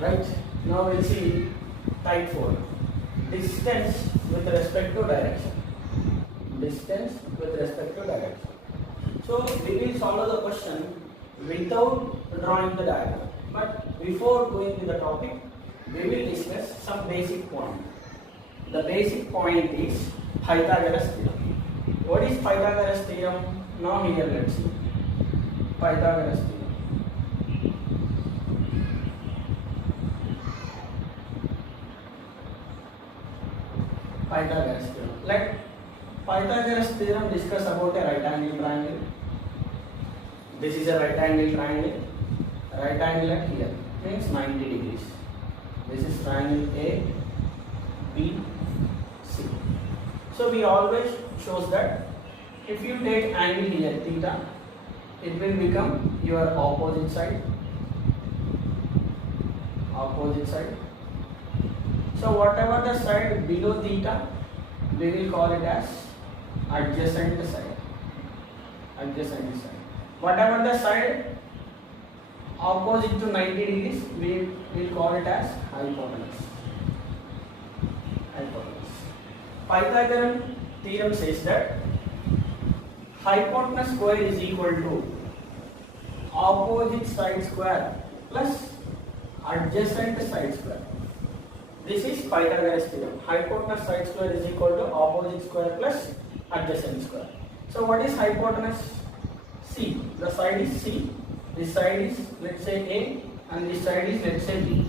right? Now we'll see type 4. Distance with respect to direction. Distance with respect to direction. So we will solve the question without drawing the diagram. But before going to the topic, we will discuss some basic point. The basic point is Pythagoras theorem. What is Pythagoras theorem? Now here let's see. Pythagoras theorem. Pythagoras theorem. Let Pythagoras theorem discuss about a right angle triangle. This is a right angle triangle. Right angle at here means 90 degrees. This is triangle A, B, C. So we always shows that if you take angle here theta, it will become your opposite side. Opposite side. So whatever the side below theta, we will call it as adjacent side. Adjacent side. Whatever the side opposite to 90 degrees, we will call it as hypotenuse. Hypotenuse. Pythagorean theorem says that hypotenuse square is equal to opposite side square plus adjacent side square. This is Pythagoras theorem. Hypotenuse side square is equal to opposite square plus adjacent square. So what is hypotenuse? C. The side is C. This side is, let's say, A, and this side is, let's say, B.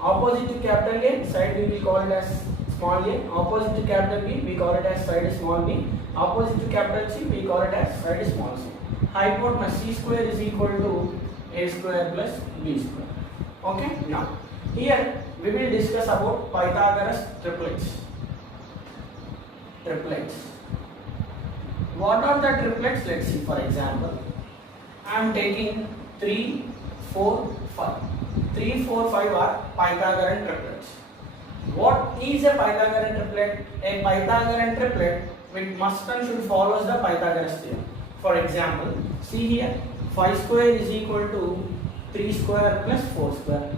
Opposite to capital A, side we will call it as small a. Opposite to capital B, we call it as side small b. Opposite to capital C, we call it as side small c. Hypotenuse C square is equal to A square plus B square. Okay? Now, here we will discuss about Pythagoras triplets. Triplets. What are the triplets? Let's see. For example, I am taking 3, 4, 5. 3, 4, 5 are Pythagorean triplets. What is a Pythagorean triplet? A Pythagorean triplet which must and should follow the Pythagoras theorem. For example, see here, 5 square is equal to 3 square plus 4 square.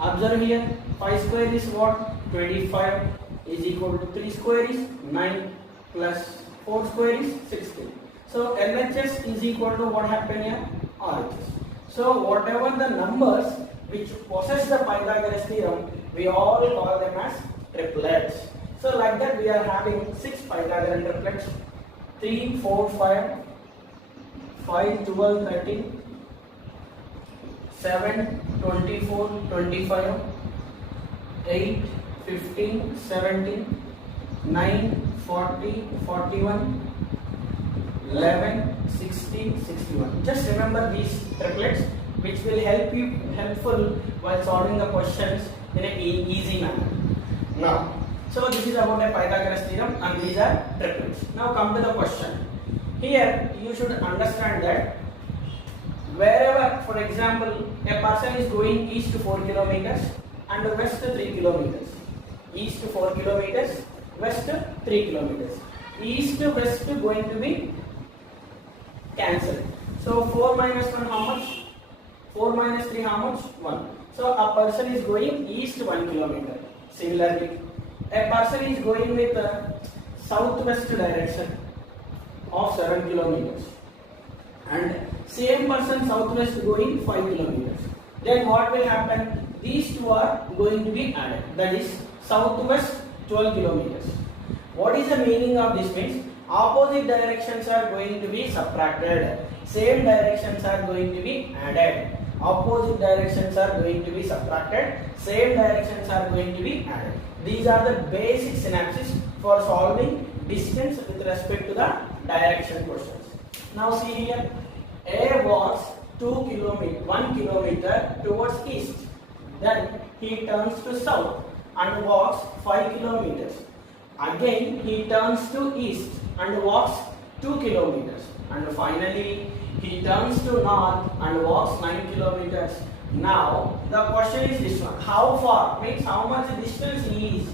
Observe here, 5 square is what? 25 is equal to 3 square is 9 plus 4 square is 16. So LHS is equal to what happened here? RHS. So whatever the numbers which possess the Pythagoras theorem, we all call them as triplets. So like that we are having 6 Pythagorean triplets. 3, 4, 5, 5, 12, 13, 7, 24, 25, 8, 15, 17, 9, 40, 41, 11, 16, 61. Just remember these triplets which will helpful while solving the questions in an easy manner. Now, so this is about a Pythagoras theorem and these are triplets. Now come to the question. Here you should understand that wherever, for example, a person is going east to 4 kilometers and west to 3 kilometers. East to 4 kilometers, west to 3 kilometers. East to west going to be cancelled. So 4 minus 1 how much? 4 minus 3 how much? 1. So a person is going east 1 kilometer. Similarly, a person is going with southwest direction of 7 kilometers. And same person southwest going 5 kilometers. Then what will happen? These two are going to be added. That is southwest 12 kilometers. What is the meaning of this means? Opposite directions are going to be subtracted. Same directions are going to be added. Opposite directions are going to be subtracted. Same directions are going to be added. These are the basic synapses for solving distance with respect to the direction questions. Now see here, A walks 1 kilometer towards east. Then he turns to south and walks 5 kilometers. Again he turns to east and walks 2 kilometers. And finally he turns to north and walks 9 kilometers. Now the question is this one. How far? Means how much distance he is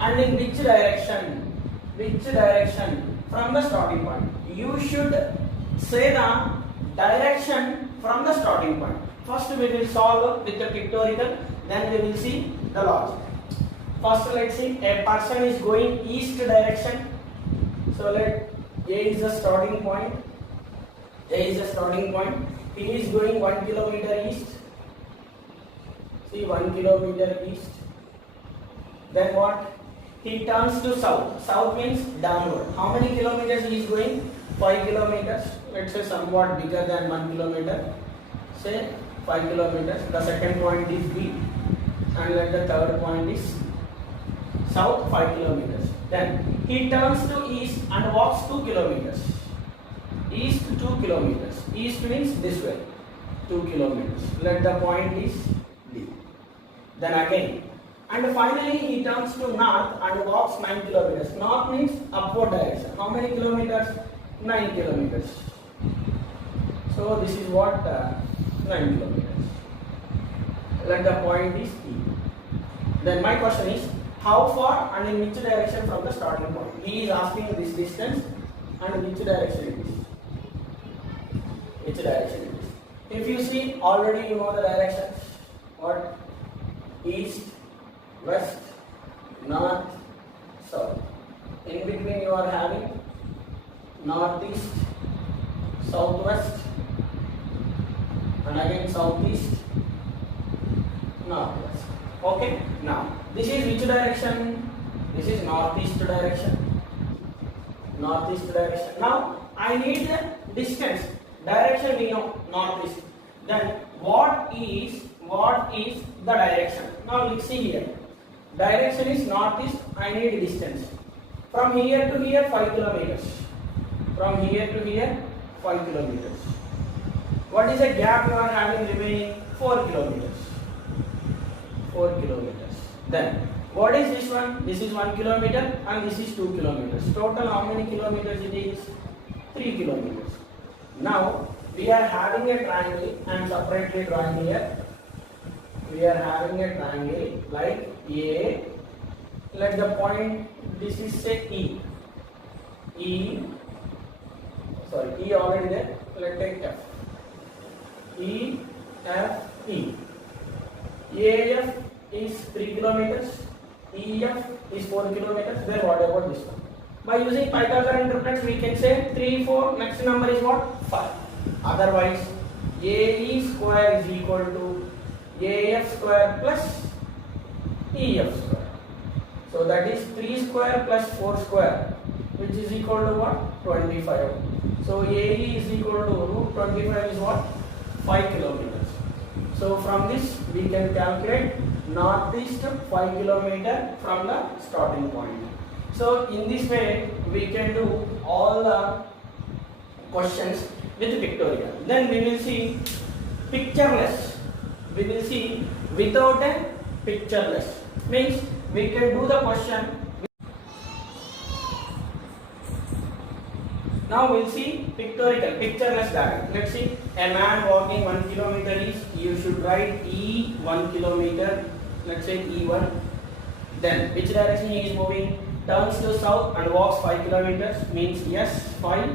and in which direction? Which direction from the starting point? You should say the direction from the starting point. First we will solve with the pictorial, Then we will see the logic. First, let's see, a person is going east direction. So let A is the starting point. A is the starting point. He is going 1 kilometer east. See, 1 kilometer east. Then what? He turns to south. South means downward. How many kilometers he is going? 5 kilometers. Let's say somewhat bigger than 1 kilometer. Say 5 kilometers. The second point is B. And let the third point is south 5 kilometers. Then he turns to east and walks 2 kilometers. East 2 kilometers. East means this way. 2 kilometers. Let the point is D. Then again. And finally he turns to north and walks 9 kilometers. North means upward direction. How many kilometers? 9 kilometers. So this is what 9 kilometers. Let the point is E. Then my question is, how far and in which direction from the starting point? He is asking this distance and which direction it is. Which direction it is. If you see, already you know the directions. What? East, west, north, south. In between you are having northeast, southwest, and again southeast, northwest. Okay? Now, this is which direction? This is northeast direction. Northeast direction. Now, I need the distance. Direction we know, northeast. Then, what is the direction? Now, let's see here. Direction is northeast. I need distance. From here to here, 5 kilometers. From here to here, 5 kilometers. What is the gap you are having remaining? 4 kilometers. 4 kilometers. Then, what is this one? This is 1 kilometer and this is 2 kilometers. Total how many kilometers it is? 3 kilometers. Now, we are having a triangle. I am separately drawing here. We are having a triangle like A. Let the point, this is say E. E already there. Let's take F. E, F, E. AF is 3 kilometers. EF is 4 kilometers. Then what about this one? By using Pythagorean triplets, we can say 3, 4. Next number is what? 5. Otherwise, AE square is equal to AF square plus EF square. So that is 3 square plus 4 square, which is equal to what? 25. So AE is equal to root 25 is what? 5 kilometers. So from this we can calculate northeast 5 kilometer from the starting point. So in this way we can do all the questions with pictorial. Then we will see pictureless. We will see without a pictureless. Means we can do the question. Now we'll see pictorial, pictureless diagram. Let's see, a man walking 1 kilometer is, you should write E 1 kilometer, let's say E1. Then which direction he is moving? Turns to south and walks 5 kilometers, means yes, 5.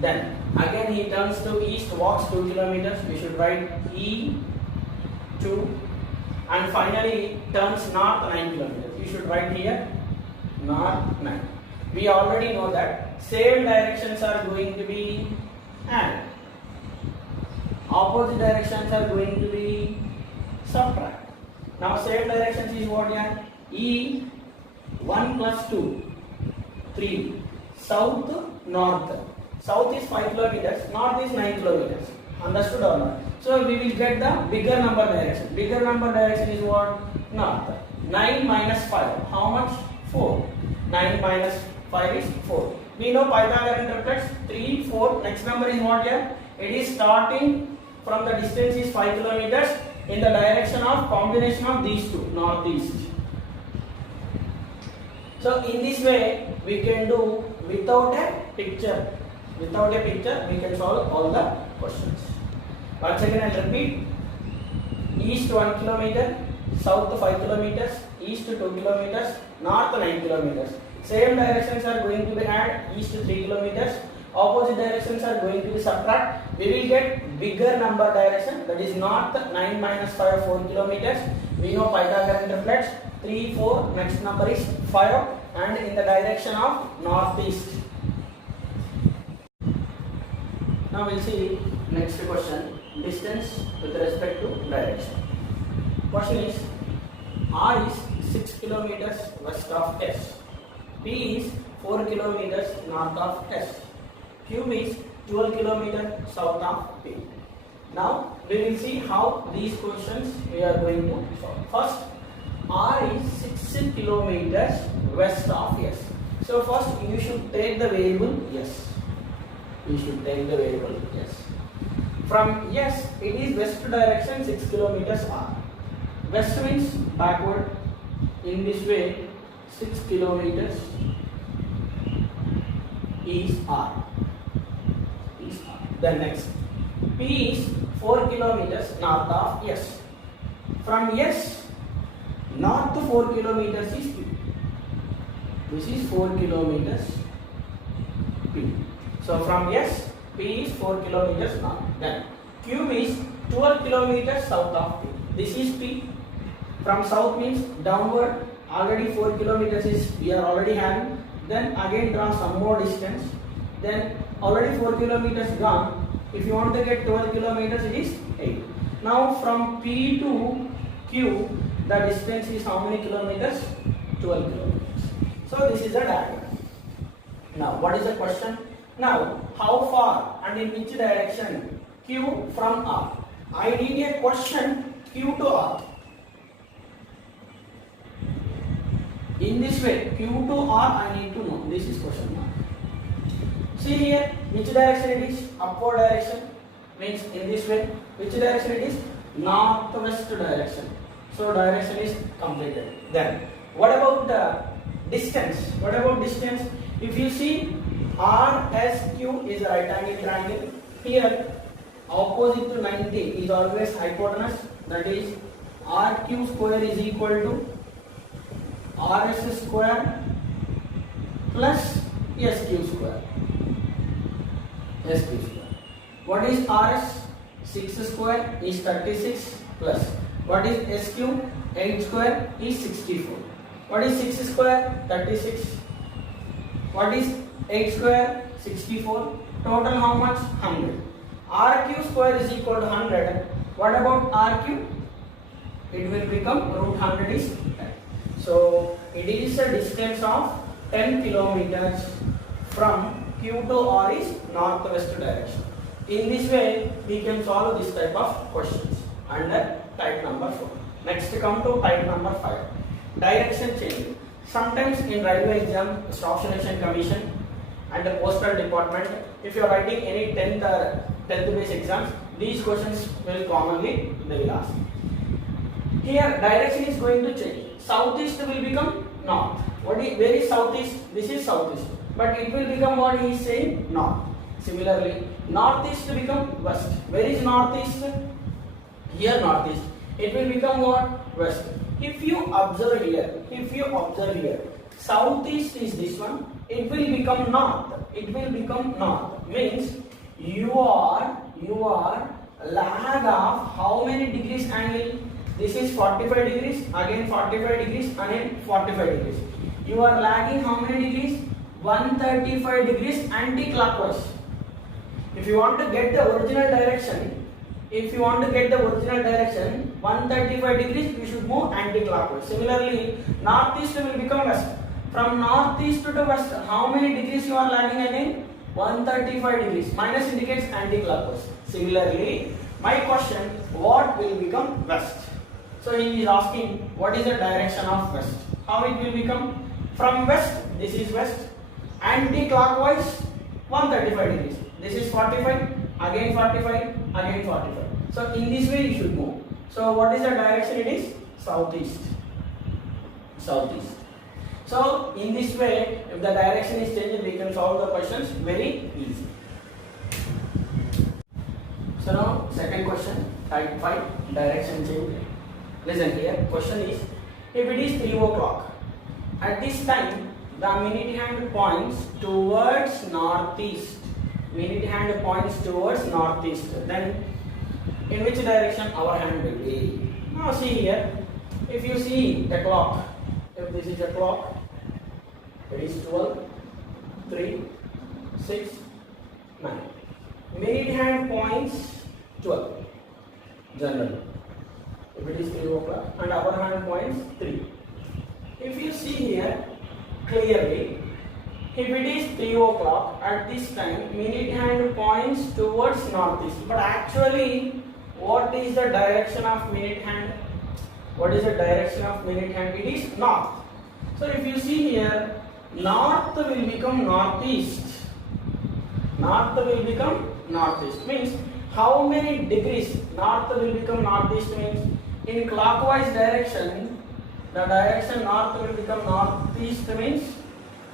Then again he turns to east, walks 2 kilometers, we should write E2. And finally turns north 9 kilometers, you should write here north 9. We already know that same directions are going to be add. Opposite directions are going to be subtract. Now same directions is what here? E 1 plus 2, 3. South, north. South is 5 kilometers, north is 9 kilometers. Understood or not? So we will get the bigger number direction. Bigger number direction is what? North. 9 minus 5. How much? 4. 9 minus 5 is 4. We know Pythagorean triplets 3, 4. Next number is what here? It is starting from the distance is 5 kilometers in the direction of combination of these two, northeast. So in this way we can do without a picture. Without a picture we can solve all the questions. Once again I will repeat. East 1 kilometer, south 5 kilometers, east 2 kilometers, north 9 kilometers. Same directions are going to be added. East 3 kilometers, opposite directions are going to be subtract. We will get bigger number direction, that is north. 9 minus 5, 4 kilometers. We know Pythagorean triplets. 3, 4, next number is 5, and in the direction of northeast. Now we'll see next question, distance with respect to direction. Question is, R is 6 kilometers west of S. P is 4 kilometers north of S. Q is 12 kilometers south of P. Now we will see how these questions we are going to solve. First, R is 6 kilometers west of S. So first you should take the variable S. You should take the variable S. From S, it is west direction 6 kilometers R. West means backward. In this way, 6 kilometers is R. Then next, P is 4 kilometers north of S. From S, north to 4 kilometers is P. This is 4 kilometers P. So from S, P is 4 kilometers north. Then Q is 12 kilometers south of P. This is P. From south means downward. Already 4 kilometers is we are already having. Then again draw some more distance. Then already 4 kilometers gone. If you want to get 12 kilometers, it is 8. Now from P to Q, the distance is how many kilometers? 12 kilometers. So this is a diagram. Now what is the question? Now how far and in which direction Q from R? I need a question Q to R. In this way, Q to R I need to know. This is question mark. See here, which direction it is? Upward direction. Means in this way. Which direction it is? Northwest direction. So direction is completed. Then, what about distance? What about distance? If you see, RSQ is a right angle triangle. Here, opposite to 90 is always hypotenuse. That is, RQ square is equal to RS square plus SQ square. SQ square. What is RS? 6 square is 36 plus. What is SQ? 8 square is 64. What is 6 square? 36. What is 8 square? 64. Total how much? 100. RQ square is equal to 100. What about RQ? It will become root 100 is 10. So it is a distance of 10 kilometers from Q to R is northwest direction. In this way, we can solve this type of questions under type number 4. Next, come to type number 5. Direction change. Sometimes in railway exam, Staff Selection Commission and the postal department, if you are writing any 10th or 10th base exams, these questions will commonly they will ask. Here, direction is going to change. Southeast will become north. Where is southeast? This is southeast. But it will become what he is saying? North. Similarly, northeast will become west. Where is northeast? Here northeast. It will become what? West. If you observe here, southeast is this one. It will become north. It will become north. Means you are lag of how many degrees angle? This is 45 degrees, again 45 degrees, again 45 degrees. You are lagging how many degrees? 135 degrees anti-clockwise. If you want to get the original direction, 135 degrees, you should move anti-clockwise. Similarly, northeast will become west. From northeast to west, how many degrees you are lagging again? 135 degrees. Minus indicates anti-clockwise. Similarly, my question, what will become west? So he is asking, what is the direction of west? How it will become? From west, this is west. Anti-clockwise, 135 degrees. This is 45, again 45, again 45. So in this way you should move. So what is the direction it is? Southeast. Southeast. So in this way, if the direction is changed, we can solve the questions very easy. So now second question, type 5, direction change. Listen here, question is, if it is 3 o'clock, at this time the minute hand points towards northeast. minute hand points towards northeast, then in which direction our hand will be? Now see here, if you see the clock, if this is a clock, it is 12, 3, 6, 9. Minute hand points 12 generally. If it is 3 o'clock and our hand points 3. If you see here clearly, if it is 3 o'clock at this time, minute hand points towards northeast. But actually, what is the direction of minute hand? What is the direction of minute hand? It is north. So if you see here, north will become northeast. North will become northeast. Means how many degrees north will become northeast means in clockwise direction, the direction north will become northeast means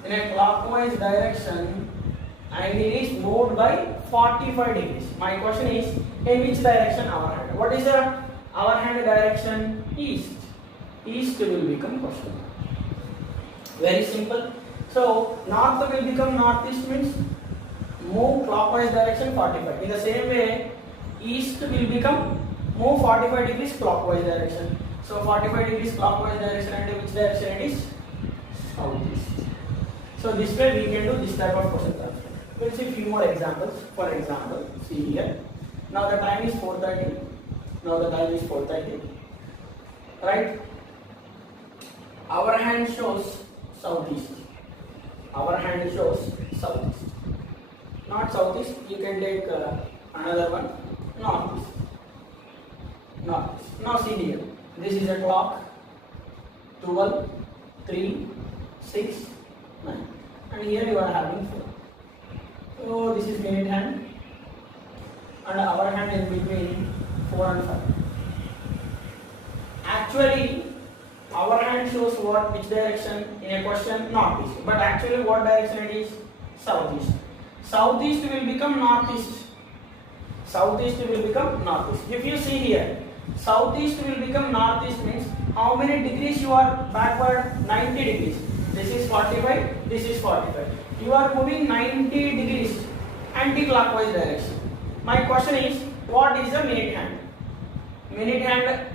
in a clockwise direction and it is moved by 45 degrees. My question is, in which direction our hand? What is the our hand direction? East. East will become question mark. Very simple. So north will become northeast means move clockwise direction 45. In the same way, east will become move 45 degrees clockwise direction. So 45 degrees clockwise direction and which direction it is? Southeast. So this way we can do this type of question answer. We'll see few more examples. For example, see here. Now the time is 4:30. Now the time is 4:30. Right? Our hand shows southeast. Our hand shows southeast. Not southeast. You can take another one. Northeast. Northeast. Now see here. This is a clock. 12, 3, 6, 9. And here you are having 4. So this is minute hand. And our hand is between 4 and 5. Actually, our hand shows what, which direction in a question? Northeast. But actually what direction it is? Southeast. Southeast will become northeast. Southeast will become northeast. If you see here, southeast will become northeast means how many degrees you are backward? 90 degrees. This is 45, this is 45. You are moving 90 degrees anti-clockwise direction. My question is, what is the minute hand? Minute hand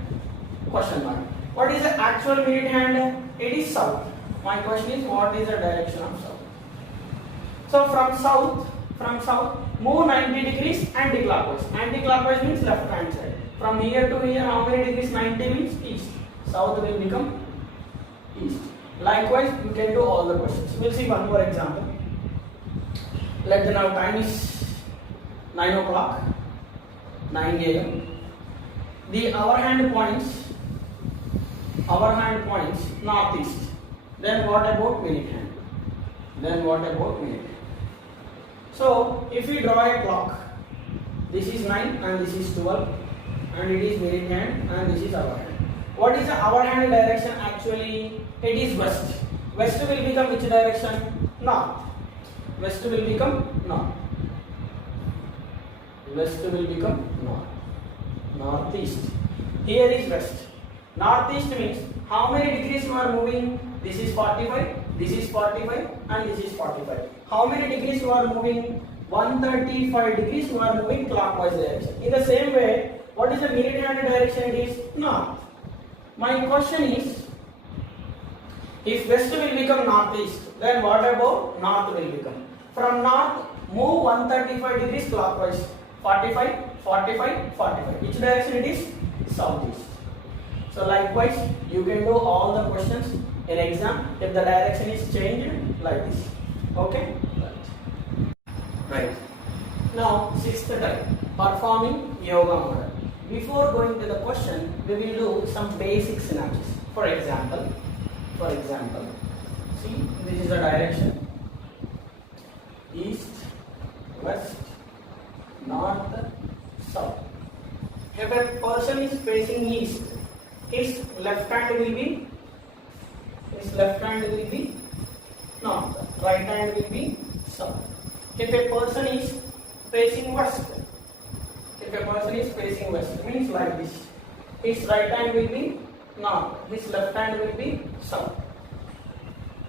question mark. What is the actual minute hand? It is south. My question is, what is the direction of south? So from south, move 90 degrees anti-clockwise. Anti-clockwise means left hand side. From here to here, how many degrees? 90 means east. South will become east. Likewise, you can do all the questions. We'll see one more example. Let the now time is 9 o'clock, 9 a.m. Our hand points northeast. Then what about minute hand? So if we draw a clock, this is 9 and this is 12 and it is minute hand and this is our hand. What is the our hand direction actually? It is west. West will become which direction? North. West will become north. West will become north. Northeast. Here is west. Northeast means how many degrees you are moving? This is 45, this is 45 and this is 45. How many degrees you are moving? 135 degrees you are moving clockwise direction. In the same way, what is the minute hand direction? It is north. My question is, if west will become northeast, then what about north will become? From north, move 135 degrees clockwise. 45, 45, 45. Which direction it is? Southeast. So likewise, you can do all the questions in exam if the direction is changed like this. Okay? Right. Now, sixth type, performing yoga model. Before going to the question, we will do some basic synapses. For example, see, this is the direction: east, west, north, south. If a person is facing east, his left hand will be north, right hand will be south. If a person is facing west, means like this, his right hand will be north, his left hand will be south.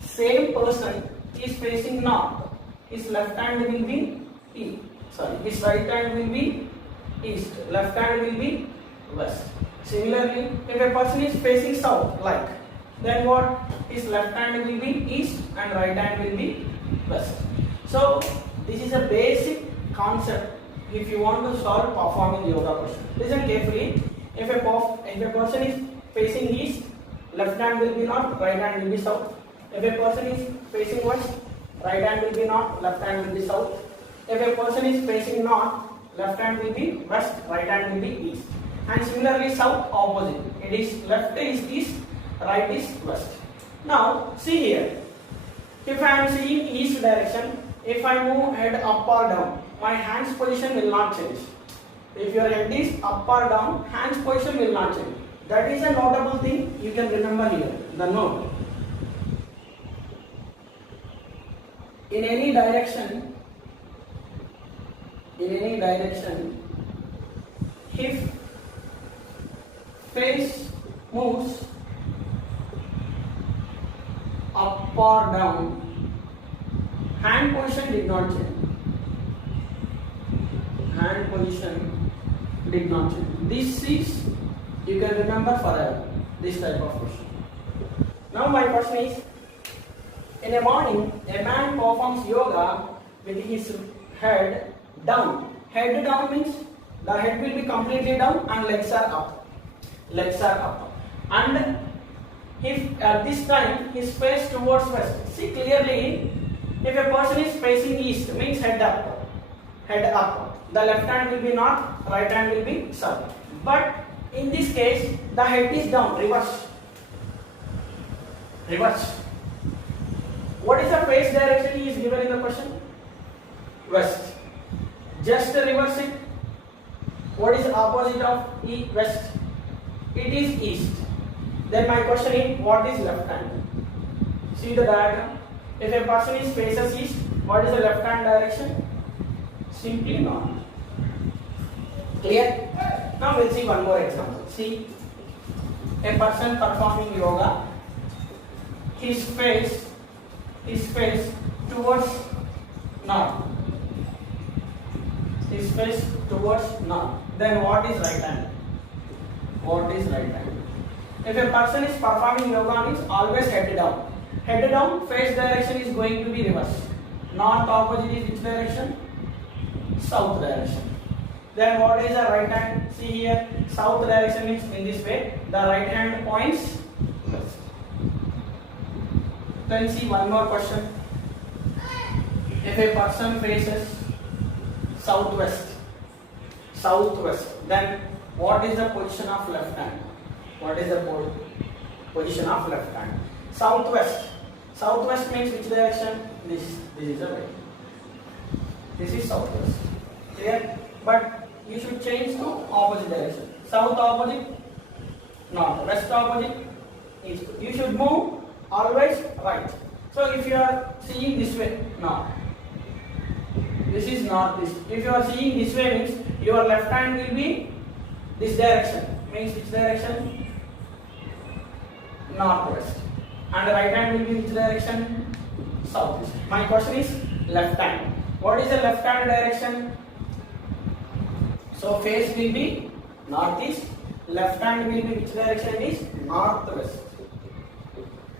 Same person is facing north, his left hand will be east. sorry, his right hand will be east, left hand will be west. Similarly, if a person is facing south, like, then what? His left hand will be east and right hand will be west. So this is a basic concept if you want to solve performing yoga question. Listen carefully. If a person is facing east, left hand will be north, right hand will be south. If a person is facing west, right hand will be north, left hand will be south. If a person is facing north, left hand will be west, right hand will be east. And similarly, south opposite. It is left is east, right is west. Now see here. If I am seeing east direction, if I move head up or down, my hands position will not change. If your head is up or down, hands position will not change. That is a notable thing you can remember here. The note. In any direction, if face moves up or down, hand position did not change. Hand position did not change. This is, you can remember forever, this type of question. Now my question is, in a morning, a man performs yoga with his head down. Head down means the head will be completely down and legs are up. Legs are up. And if at this time his face towards west, see clearly, if a person is facing east, means head up. Head up. The left hand will be north, right hand will be south. But in this case, the head is down, reverse. Reverse. What is the face direction he is given in the question? West. Just reverse it. What is opposite of west? It is east. Then my question is, what is left hand? See the diagram. If a person is faces east, what is the left hand direction? Simply north. Clear? Now we'll see one more example. See, a person performing yoga, his face towards north. His face towards north. Then what is right hand? What is right hand? If a person is performing yoga, means always head down. Head down, face direction is going to be reverse. North opposite is which direction? South direction. Then what is the right hand? See here, south direction means in this way. The right hand points west. Then see one more question. If a person faces southwest, then what is the position of left hand? What is the position of left hand? Southwest. Southwest means which direction? This is the way. This is southwest. Clear? But you should change to opposite direction. South opposite, north. West opposite, east. You should move always right. So if you are seeing this way, north. This is northeast. If you are seeing this way, means your left hand will be this direction. Means which direction? Northwest. And the right hand will be which direction? Southeast. My question is left hand. What is the left hand direction? So face will be northeast. Left hand will be which direction? It is northwest.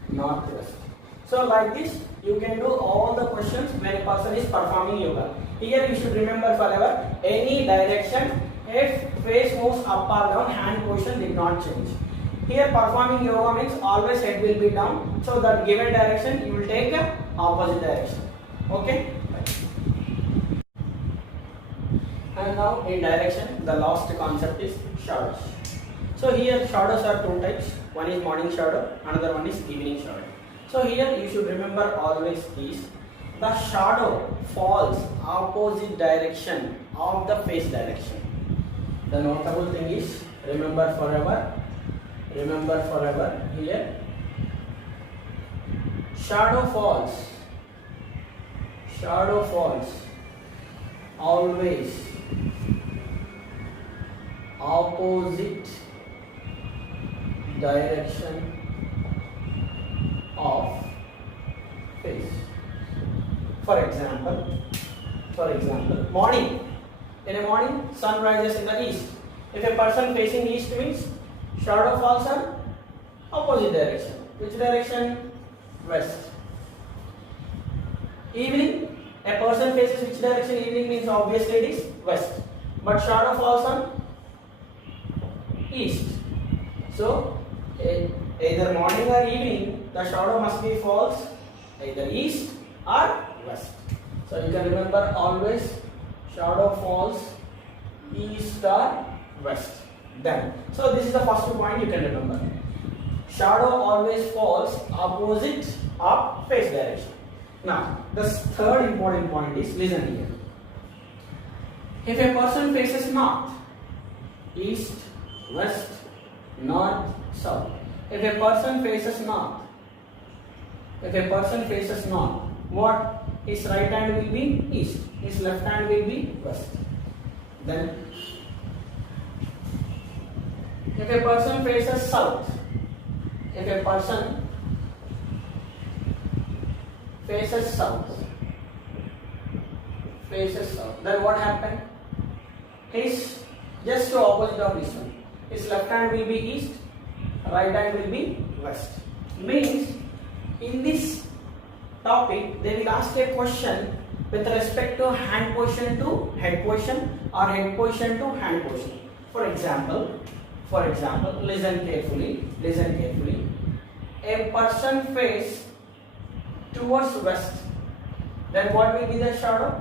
Northwest. So like this, you can do all the questions when a person is performing yoga. Here you should remember forever, any direction, if face moves up or down, hand position did not change. Here performing yoga means always head will be down. So that given direction, you will take a opposite direction. Okay? And now in direction, the last concept is shadows. So here shadows are two types. One is morning shadow, another one is evening shadow. So here you should remember always is the shadow falls opposite direction of the face direction. The notable thing is remember forever here shadow falls always opposite direction of face. For example, For example, morning. In the morning, sun rises in the east. If a person facing east means shadow falls on opposite direction. Which direction? West. Evening, a person faces which direction? Evening means obviously it is west. But shadow falls on east. So, either morning or evening, the shadow must be falls either east or west. So you can remember always shadow falls east or west. Then, so this is the first point you can remember. Shadow always falls opposite of face direction. Now, the third important point is, listen here. If a person faces north, east, west, north, south. If a person faces north, what? His right hand will be east, his left hand will be west. Then, if a person faces south, then what happened? His just the opposite of this one. His left hand will be east, right hand will be west. Means in this topic they will ask a question with respect to hand position to head position or head position to hand position. For example, listen carefully. A person face towards west, then what will be the shadow?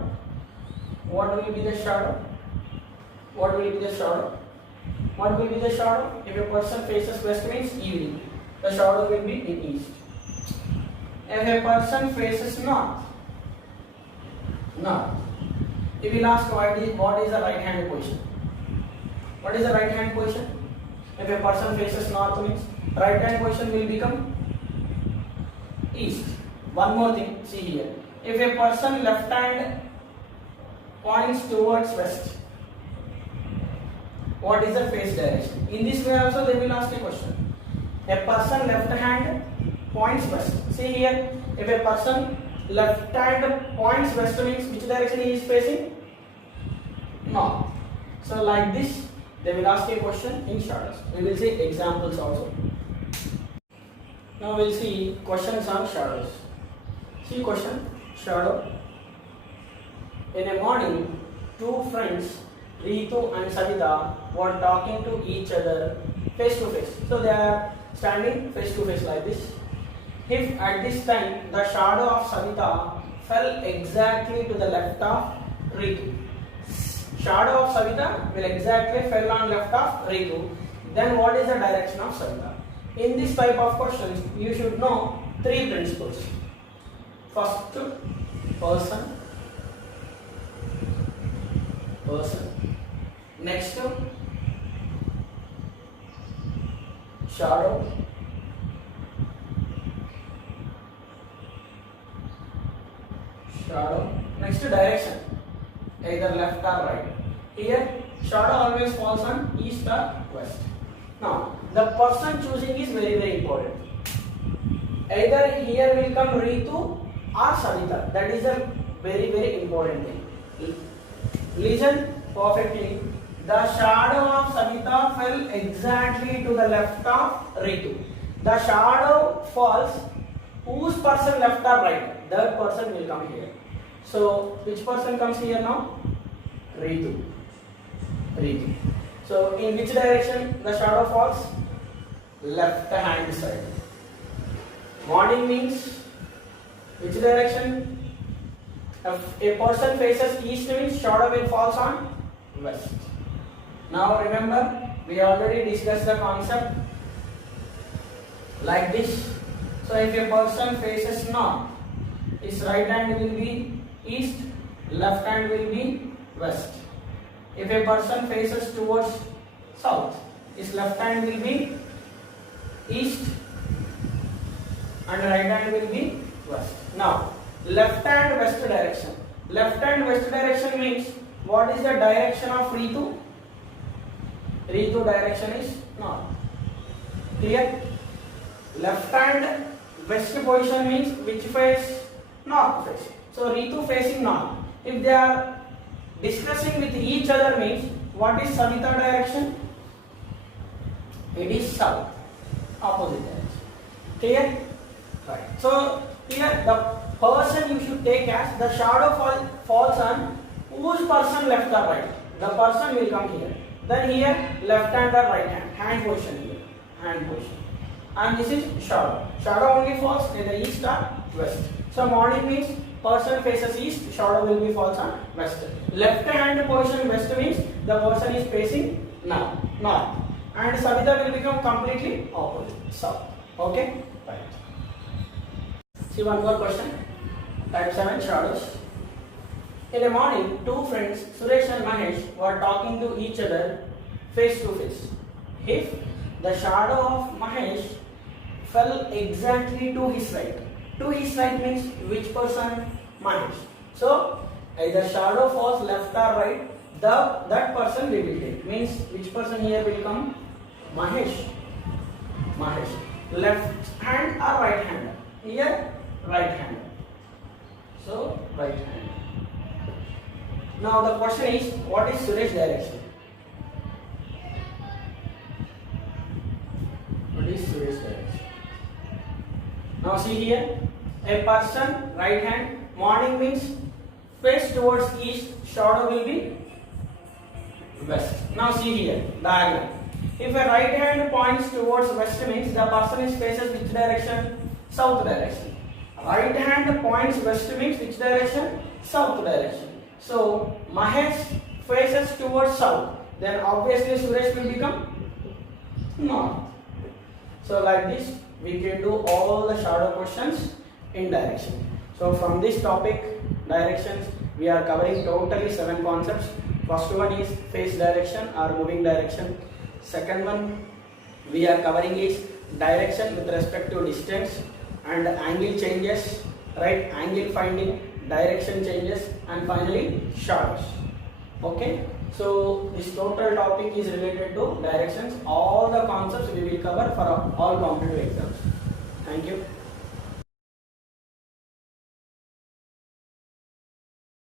If a person faces west means evening, the shadow will be in east. If a person faces north, he will ask what is the right hand position? What is the right hand position? If a person faces north means right hand position will become east. One more thing, see here. If a person left hand points towards west, what is the face direction? In this way also they will ask a question. A person left hand points west. See here, if a person left hand points west means which direction he is facing? North. So like this they will ask a question in shadows. We will see examples also. Now we will see questions on shadows. See question, shadow. In a morning, two friends, Ritu and Savita, were talking to each other face to face. So they are standing face to face like this. If at this time the shadow of Savita fell exactly to the left of Ritu, shadow of Savita will exactly fell on left of Ritu, then what is the direction of Savita? In this type of questions, you should know three principles. First, person. Next, shadow. Next, direction, either left or right. Here, shadow always falls on east or west. Now, the person choosing is very, very important. Either here will come Ritu or Savita. That is a very, very important thing. Listen perfectly. The shadow of Savita fell exactly to the left of Ritu. The shadow falls. Whose person left or right? That person will come here. So, which person comes here now? Ritu. So, in which direction the shadow falls? Left hand side. Morning means which direction? If a person faces east means shadow will fall on west. Now remember, we already discussed the concept like this. So if a person faces north, his right hand will be east, left hand will be west. If a person faces towards south, his left hand will be east and right hand will be west. Now, left hand west direction. Left hand west direction means what is the direction of Ritu? Ritu direction is north. Clear? Left hand west position means which face? North face. So Ritu facing north. If they are discussing with each other means what is Savita direction? It is south, opposite direction. Clear? Right. So here the person you should take as the shadow falls on whose person, left or right. The person will come here. Then here left hand or right hand position here, hand position. And this is shadow. Shadow only falls in the east or west. So morning means person faces east, shadow will be falls on west. Left hand position west means the person is facing north. And Savita will become completely opposite, south. Okay? Right. See one more question. Type 7 shadows. In the morning, two friends, Suresh and Mahesh, were talking to each other face to face. If the shadow of Mahesh fell exactly to his right. To his right means which person? Mahesh. So either shadow falls left or right, that person we will take. Means which person here will come? Mahesh. Left hand or right hand? Here right hand. So right hand. Now the question is, what is Suresh direction? What is Suresh direction? Now see here, a person right hand, morning means face towards east, shadow will be west. Now see here, diagram. If a right hand points towards west means the person is faces which direction? South direction. Right hand points west means which direction? South direction. So Mahesh faces towards south. Then obviously Suresh will become north. So like this we can do all the shadow questions in direction. So from this topic, directions, we are covering totally 7 concepts. First one is face direction or moving direction. Second one we are covering is direction with respect to distance and angle changes, right? Angle finding, direction changes, and finally shadows. Okay, so this total topic is related to directions. All the concepts we will cover for all competitive exams. Thank you.